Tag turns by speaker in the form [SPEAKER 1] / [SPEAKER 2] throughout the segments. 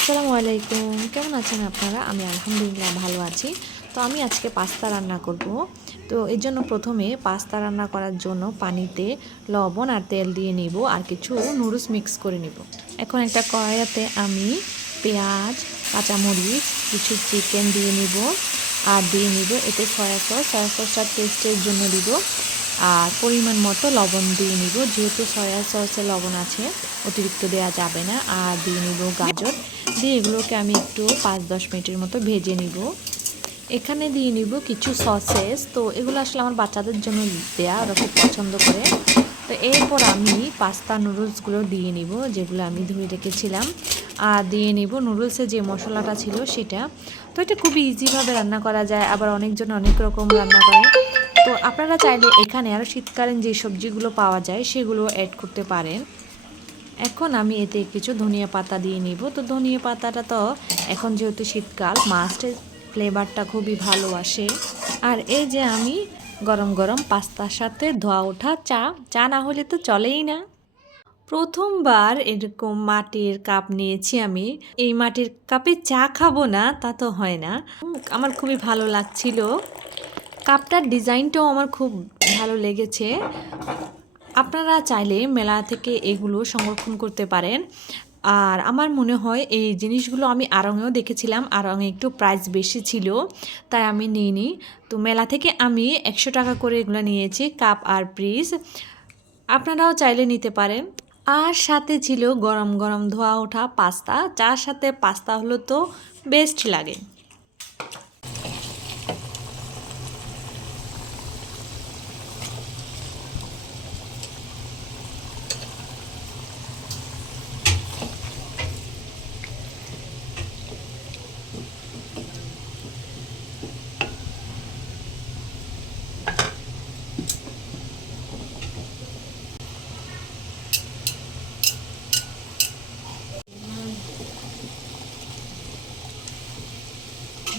[SPEAKER 1] আসসালামু আলাইকুম। কেমন আছেন আপনারা? আমি আলহামদুলিল্লাহ ভালো আছি। তো আমি আজকে পাস্তা রান্না করব। তো এর জন্য প্রথমে পাস্তা রান্না করার জন্য পানিতে লবণ আর তেল দিয়ে নিব আর কিছু নুডলস মিক্স করে নিব। এখন একটা কড়াইতে আমি পেঁয়াজ, কাঁচামরিচ, কিছু চিকেন দিয়ে নিব আর দিয়ে নিব এতে সয়া সস। সয়া সসটার টেস্টের জন্য দিব। আর পরিমাণ মতো লবণ দিয়ে নিব। যেহেতু সয়া সসে লবণ আছে, অতিরিক্ত দেওয়া যাবে না। আর দিয়ে নিব গাজর। দিয়ে এগুলোকে আমি একটু পাঁচ দশ মিনিটের মতো ভেজে নিব। এখানে দিয়ে নিব কিছু সসেস তো এগুলো আসলে আমার বাচ্চাদের জন্য দেয়া, ওরা খুব পছন্দ করে। তো এরপর আমি পাস্তা নুডলসগুলো দিয়ে নিব, যেগুলো আমি ধুয়ে রেখেছিলাম। আর দিয়ে নিব নুডলসের যে মশলাটা ছিল সেটা। তো এটা খুবই ইজিভাবে রান্না করা যায়। আবার অনেকজন অনেক রকম রান্না করে। তো আপনারা চাইলে এখানে আর শীতকালীন যে সবজিগুলো পাওয়া যায়, সেগুলো অ্যাড করতে পারেন। এখন আমি এতে কিছু ধনিয়া পাতা দিয়ে নিব। তো ধনিয়া পাতাটা তো এখন যেহেতু শীতকাল মাস্টের ফ্লেভারটা খুবই ভালো আসে। আর এই যে আমি গরম গরম পাস্তার সাথে ধোয়া ওঠা চা চা না হলে তো চলেই না। প্রথমবার এরকম মাটির কাপ নিয়েছি আমি। এই মাটির কাপে চা খাব না, তা তো হয় না। আমার খুবই ভালো লাগছিল। কাপটার ডিজাইনটাও আমার খুব ভালো লেগেছে। আপনারা চাইলে মেলা থেকে এগুলো সংরক্ষণ করতে পারেন। আর আমার মনে হয় এই জিনিসগুলো আমি আরঙেও দেখেছিলাম আরঙে একটু প্রাইস বেশি ছিল, তাই আমি নিইনি। তো মেলা থেকে আমি একশো টাকা করে এগুলো নিয়েছি কাপ আর ব্রিজ আপনারাও চাইলে নিতে পারেন। আর সাথে ছিল গরম গরম ধোয়া ওঠা পাস্তা, যার সাথে পাস্তা হলো তো বেস্ট লাগে।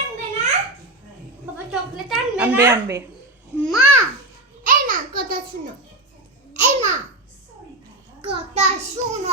[SPEAKER 2] আনবে না বাবা চকলেট আনবে
[SPEAKER 1] আনবে
[SPEAKER 2] না
[SPEAKER 1] আনবে।
[SPEAKER 2] মা এই মা কথা শুনো। এই মা কথা শুন।